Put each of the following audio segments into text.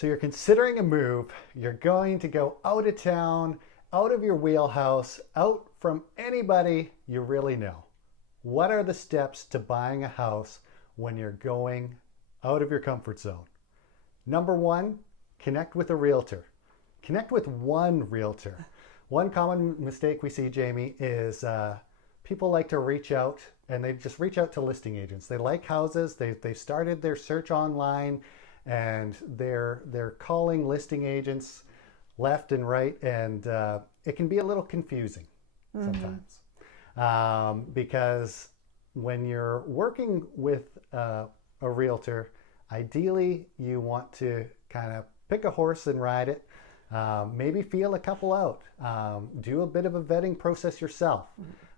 So you're considering a move, you're going to go out of town, out of your wheelhouse, out from anybody you really know. What are the steps to buying a house when you're going out of your comfort zone? Number one, connect with a realtor. Connect with one realtor. One common mistake we see, Jamie, is people like to reach out and they just reach out to listing agents. They like houses, they started their search online, and they're calling listing agents left and right, and it can be a little confusing sometimes because when you're working with a realtor, ideally you want to kind of pick a horse and ride it. Maybe feel a couple out. Do a bit of a vetting process yourself.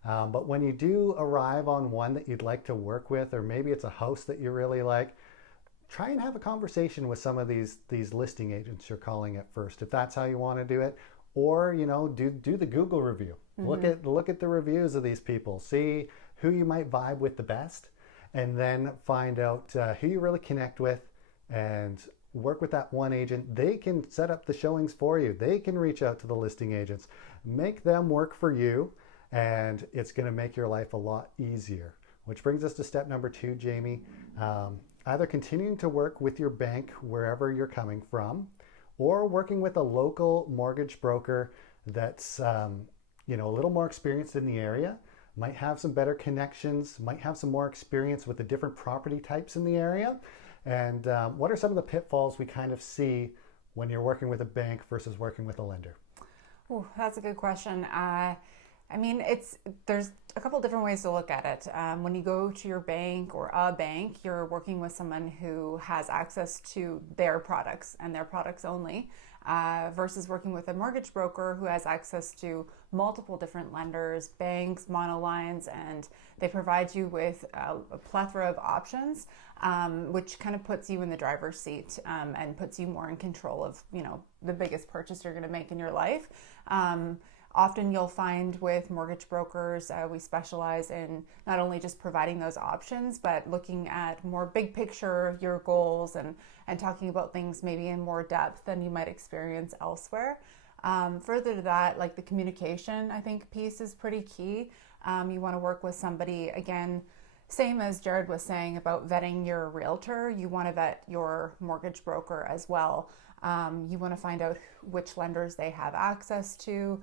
But when you do arrive on one that you'd like to work with, or maybe it's a house that you really like, try and have a conversation with some of these listing agents you're calling at first, if that's how you want to do it. Or, do the Google review. Look at the reviews of these people. See who you might vibe with the best, and then find out who you really connect with, and work with that one agent. They can set up the showings for you. They can reach out to the listing agents. Make them work for you, and it's going to make your life a lot easier. Which brings us to step number 2, Jamie. Either continuing to work with your bank wherever you're coming from, or working with a local mortgage broker that's a little more experienced in the area, might have some better connections, might have some more experience with the different property types in the area. And what are some of the pitfalls we kind of see when you're working with a bank versus working with a lender? Oh, that's a good question. There's a couple different ways to look at it. When you go to your bank or a bank, you're working with someone who has access to their products and their products only, versus working with a mortgage broker who has access to multiple different lenders, banks, monolines, and they provide you with a plethora of options, which kind of puts you in the driver's seat, and puts you more in control of, the biggest purchase you're going to make in your life. Often you'll find with mortgage brokers, we specialize in not only just providing those options, but looking at more big picture, your goals, and talking about things maybe in more depth than you might experience elsewhere. Further to that, like the communication, I think piece is pretty key. You want to work with somebody, again, same as Jared was saying about vetting your realtor, you want to vet your mortgage broker as well. You want to find out which lenders they have access to,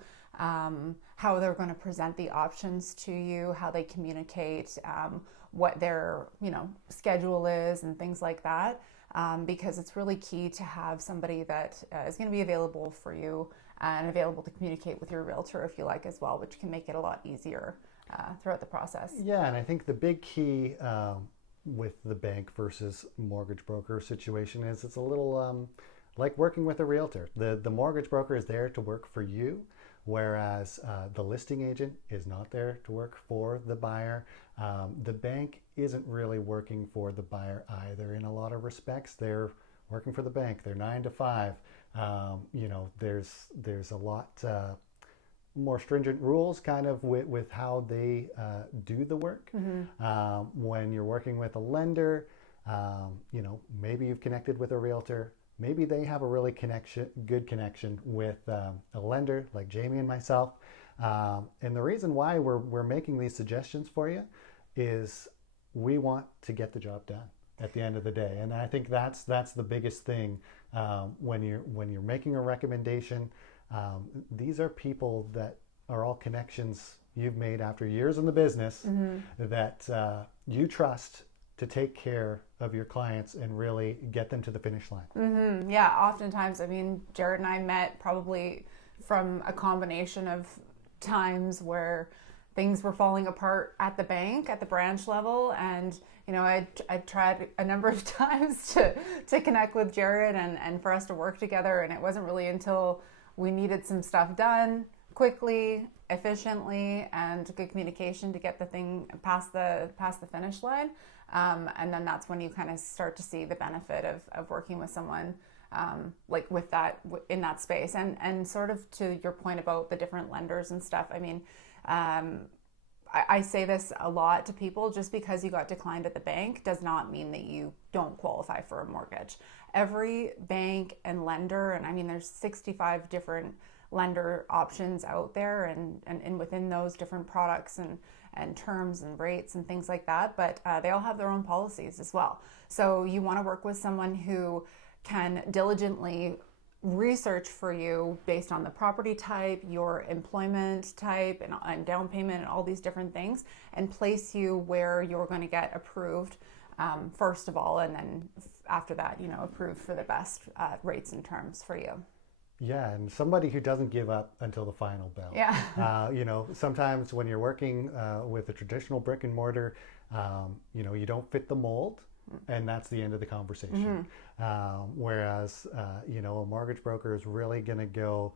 how they're going to present the options to you, how they communicate, what their schedule is, and things like that. Because it's really key to have somebody that is going to be available for you and available to communicate with your realtor if you like as well, which can make it a lot easier throughout the process. Yeah, and I think the big key with the bank versus mortgage broker situation is it's a little like working with a realtor. The mortgage broker is there to work for you, whereas the listing agent is not there to work for the buyer. The bank isn't really working for the buyer either in a lot of respects. They're working for the bank. They're 9 to 5. There's a lot more stringent rules kind of with how they do the work. When you're working with a lender, maybe you've connected with a realtor. Maybe they have a really good connection with a lender like Jamie and myself. And the reason why we're making these suggestions for you is we want to get the job done at the end of the day. And I think that's the biggest thing when you're making a recommendation. These are people that are all connections you've made after years in the business that you trust to take care of your clients and really get them to the finish line. Yeah, oftentimes, Jared and I met probably from a combination of times where things were falling apart at the bank, at the branch level, and I tried a number of times to connect with Jared and for us to work together, and it wasn't really until we needed some stuff done quickly, efficiently, and good communication to get the thing past the finish line. And then that's when you kind of start to see the benefit of working with someone like with that in that space. And sort of to your point about the different lenders and stuff, I say this a lot to people: just because you got declined at the bank does not mean that you don't qualify for a mortgage. Every bank and lender, and I mean, there's 65 different lender options out there, and within those different products and terms and rates and things like that, but they all have their own policies as well. So you want to work with someone who can diligently research for you based on the property type, your employment type, and down payment, and all these different things, and place you where you're going to get approved first of all, and then after that, approved for the best rates and terms for you. Yeah, and somebody who doesn't give up until the final bell. Yeah. Sometimes when you're working with a traditional brick and mortar, you don't fit the mold, and that's the end of the conversation. Whereas, a mortgage broker is really going to go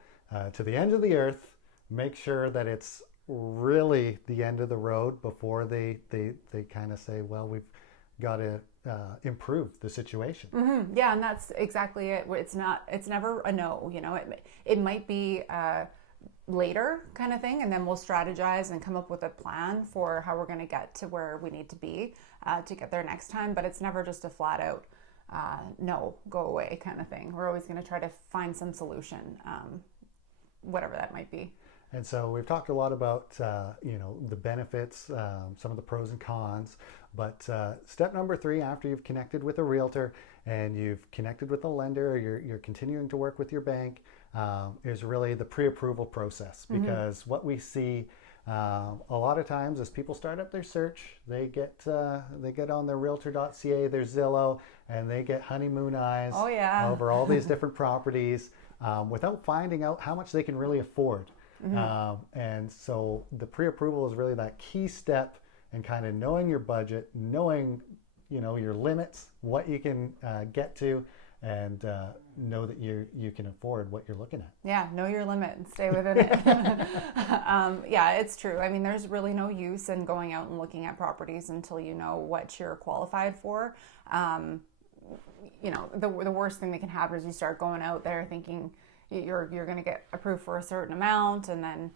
to the end of the earth, make sure that it's really the end of the road before they kind of say, well, we've got to improve the situation. Yeah, and that's exactly it. It's never a no. It might be later kind of thing, and then we'll strategize and come up with a plan for how we're going to get to where we need to be to get there next time. But it's never just a flat out no, go away kind of thing. We're always going to try to find some solution, whatever that might be. And so we've talked a lot about, the benefits, some of the pros and cons, but step number 3, after you've connected with a realtor and you've connected with a lender, or you're continuing to work with your bank, is really the pre-approval process. Because what we see a lot of times as people start up their search, they get on their realtor.ca, their Zillow, and they get honeymoon eyes over all these different properties without finding out how much they can really afford. And so the pre-approval is really that key step in kind of knowing your budget, knowing your limits, what you can get to, and know that you can afford what you're looking at. Yeah, know your limit and stay within it. Yeah, it's true. I mean, there's really no use in going out and looking at properties until you know what you're qualified for. The worst thing that can happen is you start going out there thinking you're going to get approved for a certain amount, and then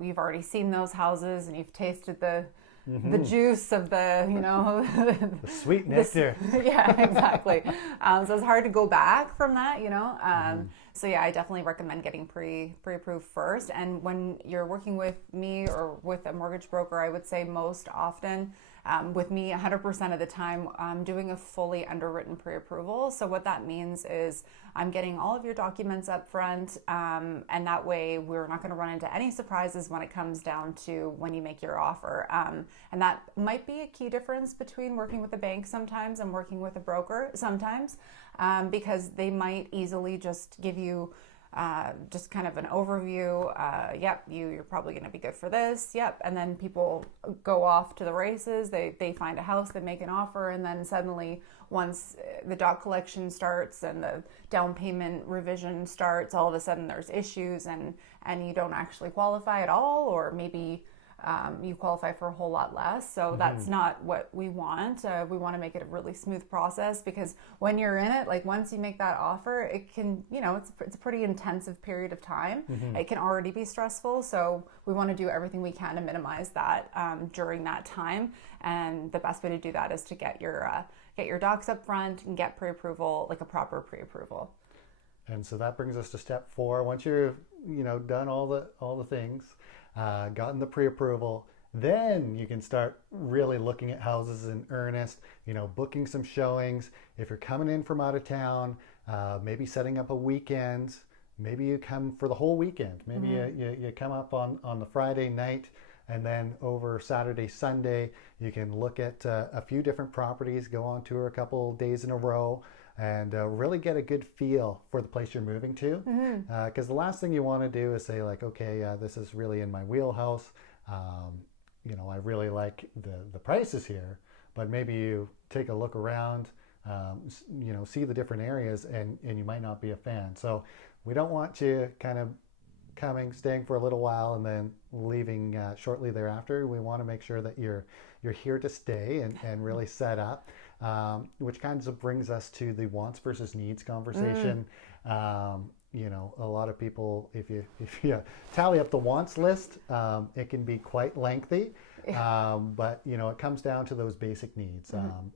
you've already seen those houses and you've tasted the juice of the the sweet nectar. Yeah, exactly. So it's hard to go back from that. So yeah, I definitely recommend getting pre-approved first. And when you're working with me or with a mortgage broker, I would say most often. With me, 100% of the time, I'm doing a fully underwritten pre-approval. So what that means is I'm getting all of your documents up front, and that way we're not going to run into any surprises when it comes down to when you make your offer. And that might be a key difference between working with a bank sometimes and working with a broker sometimes, because they might easily just give you just kind of an overview. Yep, you're probably going to be good for this. Yep. And then people go off to the races. They find a house, they make an offer, and then suddenly once the doc collection starts and the down payment revision starts, all of a sudden there's issues and you don't actually qualify at all, or maybe you qualify for a whole lot less. So that's not what we want. We want to make it a really smooth process, because when you're in it, like once you make that offer, it can, it's a pretty intensive period of time. It can already be stressful. So we want to do everything we can to minimize that during that time. And the best way to do that is to get your docs up front and get pre-approval, like a proper pre-approval. And so that brings us to step 4. Once you've done all the things, gotten the pre-approval, then you can start really looking at houses in earnest, booking some showings. If you're coming in from out of town, maybe setting up a weekend, maybe you come for the whole weekend. Maybe you come up on the Friday night, and then over Saturday, Sunday, you can look at a few different properties, go on tour a couple days in a row, and really get a good feel for the place you're moving to. Because the last thing you want to do is say like, okay, this is really in my wheelhouse. I really like the prices here, but maybe you take a look around, see the different areas, and you might not be a fan. So we don't want you kind of staying for a little while and then leaving shortly thereafter. We want to make sure that you're here to stay and really set up, which kind of brings us to the wants versus needs conversation. A lot of people, if you tally up the wants list, it can be quite lengthy. But it comes down to those basic needs: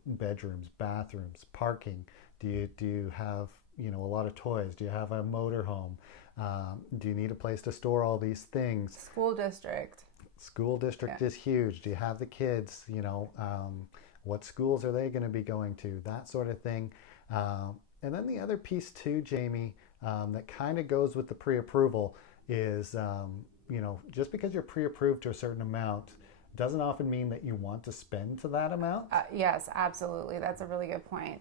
bedrooms, bathrooms, parking. Do you have a lot of toys? Do you have a motorhome? Do you need a place to store all these things? School district. School district is huge. Do you have the kids? What schools are they going to be going to? That sort of thing. And then the other piece too, Jamie, that kind of goes with the pre-approval is, just because you're pre-approved to a certain amount doesn't often mean that you want to spend to that amount. Yes, absolutely. That's a really good point.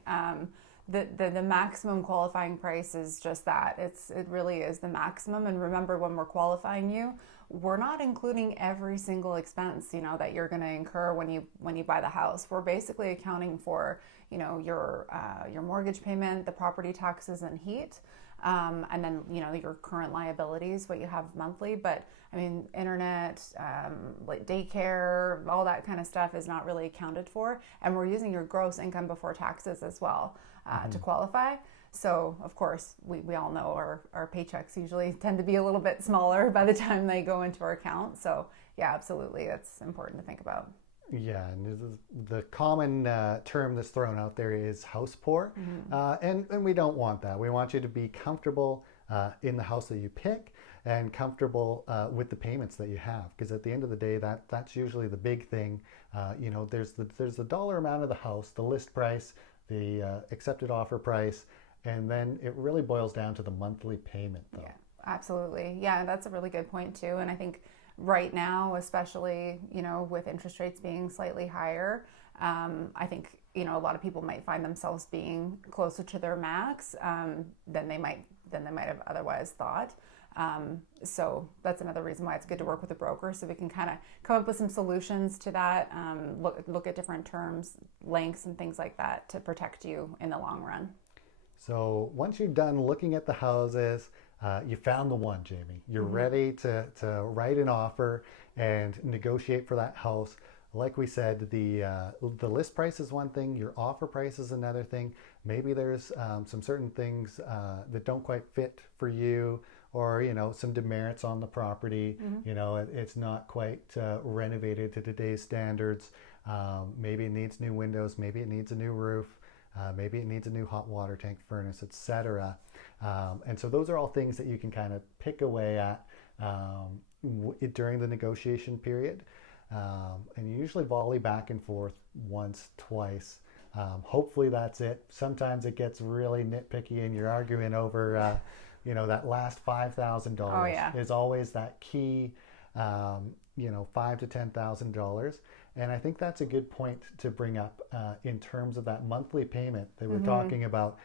The maximum qualifying price is just that. It really is the maximum. And remember, when we're qualifying you, we're not including every single expense, that you're going to incur when you buy the house. We're basically accounting for, your mortgage payment, the property taxes and heat, and then, your current liabilities, what you have monthly. But I mean, internet, like daycare, all that kind of stuff is not really accounted for. And we're using your gross income before taxes as well to qualify. So, of course, we all know our paychecks usually tend to be a little bit smaller by the time they go into our account. So, yeah, absolutely. It's important to think about. Yeah, and the common term that's thrown out there is house poor. And we don't want that. We want you to be comfortable in the house that you pick and comfortable with the payments that you have. Because at the end of the day, that's usually the big thing. There's the dollar amount of the house, the list price, the accepted offer price, and then it really boils down to the monthly payment, though. Yeah, absolutely. Yeah, that's a really good point too. And I think right now, especially, with interest rates being slightly higher, I think, a lot of people might find themselves being closer to their max than they might have otherwise thought. So that's another reason why it's good to work with a broker, so we can kind of come up with some solutions to that, look at different terms, lengths, and things like that to protect you in the long run. So once you're done looking at the houses, you found the one, Jamie. You're ready to write an offer and negotiate for that house. Like we said, the list price is one thing, your offer price is another thing. Maybe there's some certain things that don't quite fit for you, or some demerits on the property. It's not quite renovated to today's standards. Maybe it needs new windows, maybe it needs a new roof. Maybe it needs a new hot water tank, furnace, etc. And so those are all things that you can kind of pick away at during the negotiation period. And you usually volley back and forth once, twice. Hopefully that's it. Sometimes it gets really nitpicky and you're arguing over, that last $5,000 is always that key, $5,000 to $10,000. And I think that's a good point to bring up in terms of that monthly payment that we're talking about.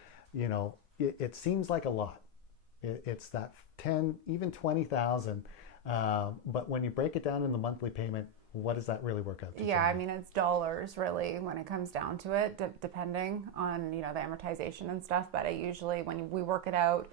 It seems like a lot. It's that 10, even 20,000. But when you break it down in the monthly payment, what does that really work out to? Yeah, I mean, it's dollars really when it comes down to it, depending on, the amortization and stuff. But I usually, when we work it out,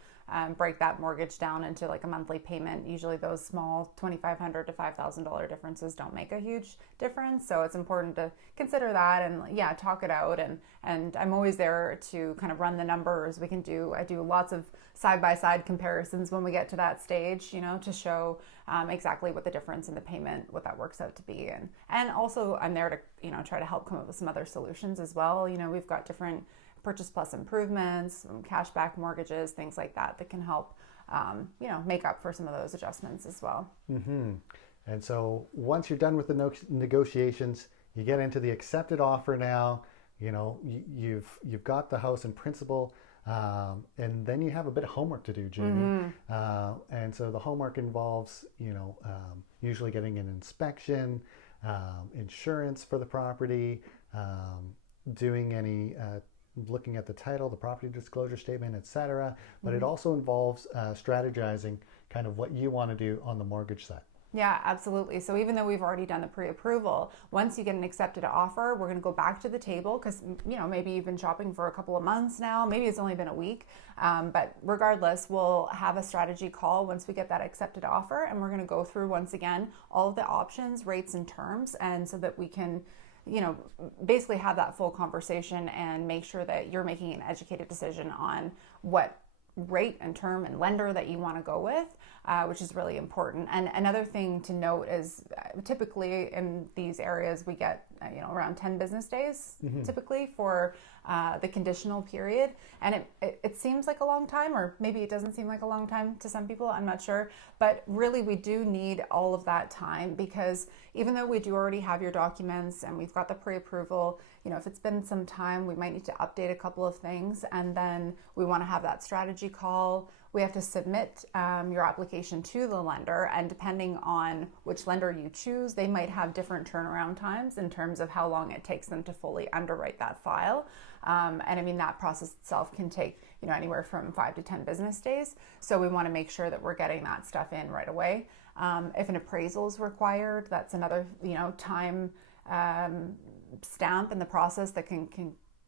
break that mortgage down into like a monthly payment, usually those small $2,500 to $5,000 differences don't make a huge difference. So it's important to consider that and talk it out. And I'm always there to kind of run the numbers. I do lots of side-by-side comparisons when we get to that stage, to show exactly what the difference in the payment, what that works out to be. And also I'm there to, try to help come up with some other solutions as well. We've got different purchase plus improvements, cashback mortgages, things like that can help, make up for some of those adjustments as well. And so once you're done with the negotiations, you get into the accepted offer now. You've got the house in principle, and then you have a bit of homework to do, Jamie. And so the homework involves, usually getting an inspection, insurance for the property, doing any looking at the title, the property disclosure statement, etc. But it also involves strategizing kind of what you want to do on the mortgage side. Yeah, absolutely. So even though we've already done the pre-approval, once you get an accepted offer, we're going to go back to the table because, maybe you've been shopping for a couple of months now, maybe it's only been a week. But regardless, we'll have a strategy call once we get that accepted offer, and we're going to go through once again all of the options, rates, and terms, and so that we can basically have that full conversation and make sure that you're making an educated decision on what rate and term and lender that you want to go with, which is really important. And another thing to note is typically in these areas we get around 10 business days typically for the conditional period. And it seems like a long time, or maybe it doesn't seem like a long time to some people, I'm not sure. But really we do need all of that time, because even though we do already have your documents and we've got the pre-approval, if it's been some time, we might need to update a couple of things, and then we want to have that strategy call. We have to submit your application to the lender, and depending on which lender you choose, they might have different turnaround times in terms of how long it takes them to fully underwrite that file. And I mean, that process itself can take anywhere from 5 to 10 business days. So we want to make sure that we're getting that stuff in right away. If an appraisal is required, that's another time stamp in the process that can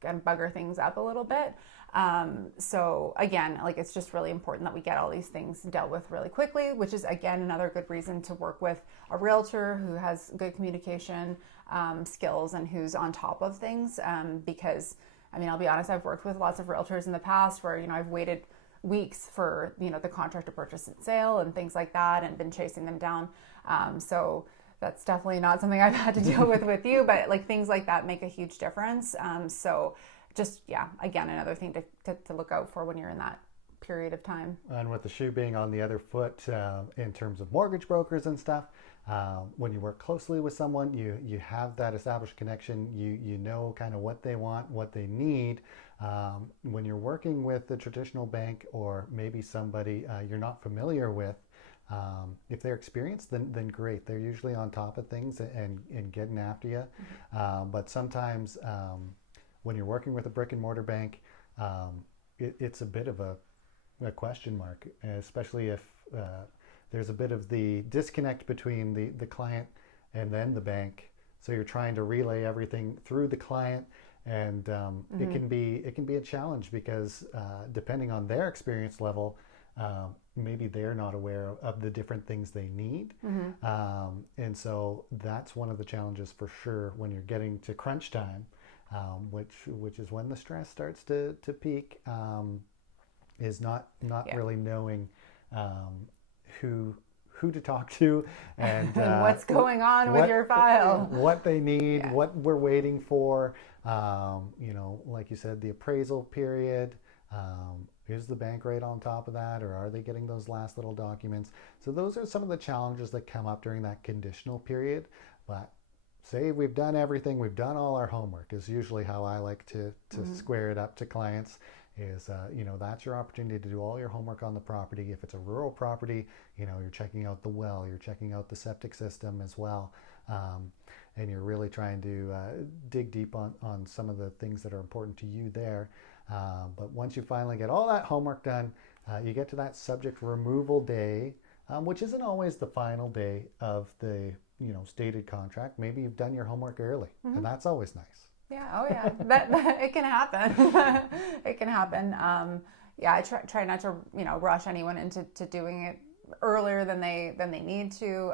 bugger things up a little bit. So again, it's just really important that we get all these things dealt with really quickly, which is again another good reason to work with a realtor who has good communication skills and who's on top of things. Because I mean, I'll be honest, I've worked with lots of realtors in the past where I've waited weeks for the contract to purchase and sale and things like that, and been chasing them down. So that's definitely not something I've had to deal with you, but things like that make a huge difference. So just, again, another thing to look out for when you're in that period of time. And with the shoe being on the other foot in terms of mortgage brokers and stuff, when you work closely with someone, you have that established connection, you know kind of what they want, what they need. When you're working with the traditional bank, or maybe somebody you're not familiar with, if they're experienced, then great. They're usually on top of things and getting after you. But sometimes when you're working with a brick and mortar bank, it's a bit of a question mark, especially if there's a bit of the disconnect between the client and then the bank. So you're trying to relay everything through the client, and it can be a challenge, because depending on their experience level, maybe they're not aware of the different things they need. And so that's one of the challenges for sure when you're getting to crunch time, which is when the stress starts to peak, is not really knowing who to talk to, and what's going on with your file, what they need, what we're waiting for. Like you said, the appraisal period. Is the bank right on top of that, or are they getting those last little documents? So those are some of the challenges that come up during that conditional period. But say we've done everything, we've done all our homework, is usually how I like to square it up to clients. Is that's your opportunity to do all your homework on the property. If it's a rural property, you're checking out the well, you're checking out the septic system as well, and you're really trying to dig deep on some of the things that are important to you there. But once you finally get all that homework done, you get to that subject removal day, which isn't always the final day of the stated contract. Maybe you've done your homework early, and that's always nice. Yeah. Oh, yeah. that it can happen. It can happen. I try not to rush anyone into doing it earlier than they need to.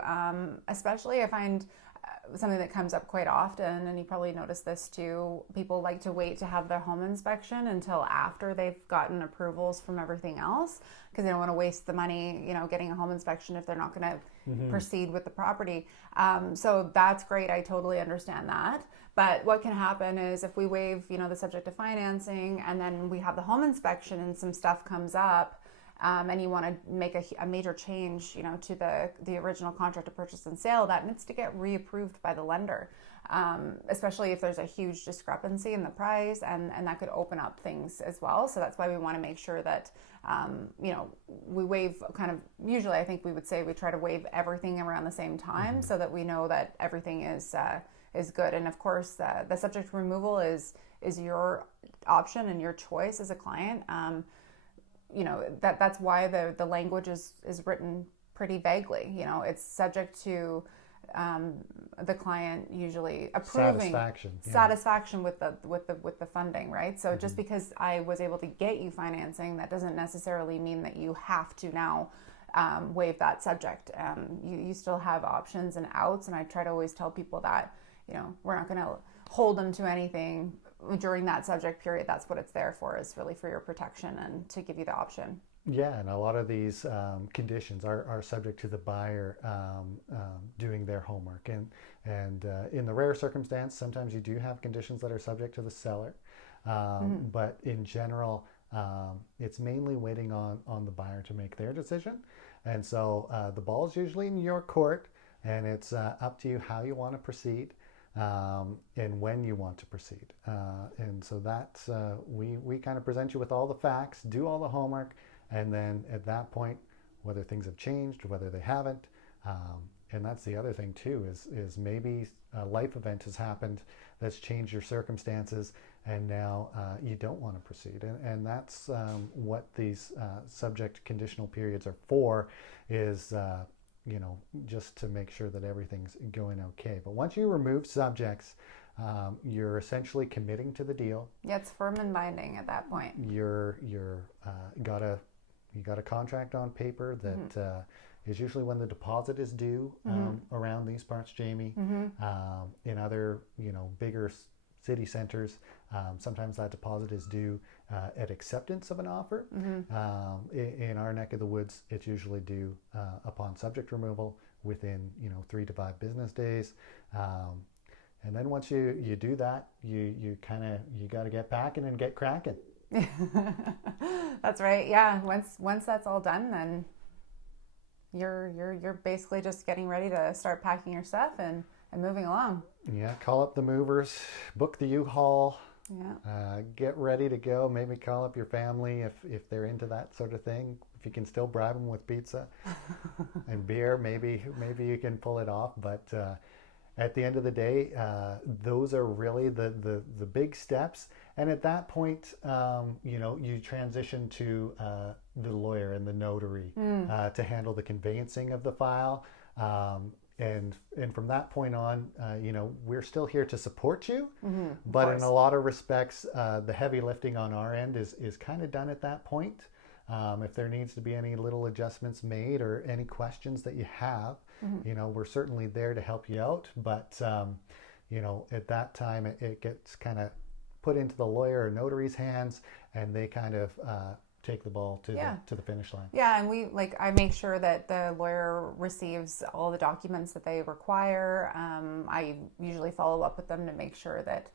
Especially I find something that comes up quite often, and you probably noticed this too. People like to wait to have their home inspection until after they've gotten approvals from everything else, because they don't want to waste the money, getting a home inspection if they're not going to proceed with the property. So that's great. I totally understand that. But what can happen is if we waive, the subject to financing, and then we have the home inspection and some stuff comes up, and you want to make a major change, to the original contract of purchase and sale, that needs to get reapproved by the lender, especially if there's a huge discrepancy in the price, and that could open up things as well. So that's why we want to make sure that, we waive usually I think we would say we try to waive everything around the same time, so that we know that everything is good. And of course, the subject removal is your option and your choice as a client. That's why the language is written pretty vaguely. It's subject to the client usually approving satisfaction with the funding, right? So just because I was able to get you financing, that doesn't necessarily mean that you have to now waive that subject. You still have options and outs, and I try to always tell people that we're not going to hold them to anything during that subject period, that's what it's there for, is really for your protection and to give you the option. Yeah, and a lot of these conditions are subject to the buyer doing their homework. And in the rare circumstance, sometimes you do have conditions that are subject to the seller. But in general, it's mainly waiting on the buyer to make their decision. And so the ball is usually in your court, and it's up to you how you want to proceed and when you want to proceed. And so that's, we kind of present you with all the facts, do all the homework, and then at that point, whether things have changed or whether they haven't, and that's the other thing too, is maybe a life event has happened that's changed your circumstances, and now you don't want to proceed. And that's what these subject conditional periods are for, is just to make sure that everything's going okay. But once you remove subjects, you're essentially committing to the deal. Yeah, it's firm and binding at that point. You're you got a contract on paper that is usually when the deposit is due around these parts, Jamie. In other bigger city centers, sometimes that deposit is due at acceptance of an offer. In our neck of the woods, it's usually due upon subject removal within 3 to 5 business days. And then once you do that, you got to get packing and get cracking. That's right. Yeah. Once that's all done, then you're basically just getting ready to start packing your stuff and moving along. Yeah. Call up the movers, book the U-Haul. Yeah. Get ready to go. Maybe call up your family if they're into that sort of thing. If you can still bribe them with pizza and beer, maybe you can pull it off. But at the end of the day, those are really the big steps. And at that point, you transition to the lawyer and the notary to handle the conveyancing of the file. And from that point on, we're still here to support you. But in a lot of respects, the heavy lifting on our end is kind of done at that point. If there needs to be any little adjustments made or any questions that you have, we're certainly there to help you out. But, at that time, it gets kind of put into the lawyer or notary's hands, and they kind of take the ball to the finish line. Yeah, and I make sure that the lawyer receives all the documents that they require. I usually follow up with them to make sure that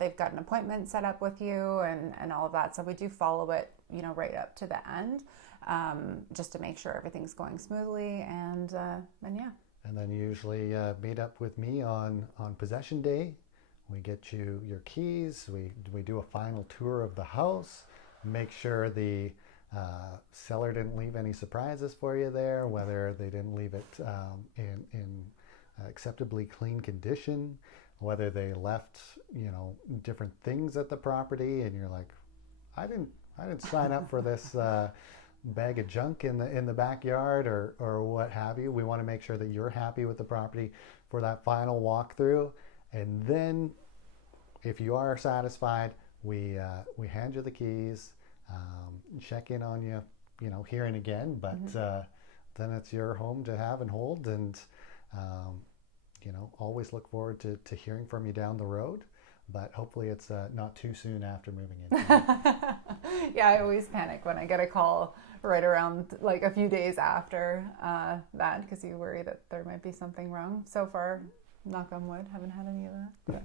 they've got an appointment set up with you and all of that. So we do follow it, right up to the end, just to make sure everything's going smoothly. And yeah. And then you usually meet up with me on possession day. We get you your keys. We do a final tour of the house. Make sure the seller didn't leave any surprises for you there, whether they didn't leave it in acceptably clean condition, whether they left different things at the property, and you're like, I didn't sign up for this bag of junk in the backyard or what have you. We want to make sure that you're happy with the property for that final walkthrough, and then if you are satisfied, we hand you the keys, check in on you, here and again, but then it's your home to have and hold, and always look forward to hearing from you down the road, but hopefully it's not too soon after moving in. Yeah, I always panic when I get a call right around like a few days after that, because you worry that there might be something wrong. So far, knock on wood, haven't had any of that.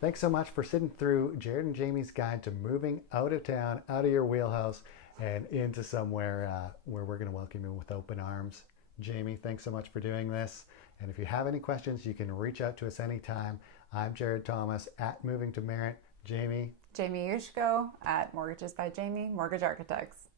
Thanks so much for sitting through Jared and Jamie's guide to moving out of town, out of your wheelhouse, and into somewhere where we're going to welcome you with open arms. Jamie, thanks so much for doing this. And if you have any questions, you can reach out to us anytime. I'm Jared Thomas at Moving to Merritt. Jamie Yushko at Mortgages by Jamie, Mortgage Architects.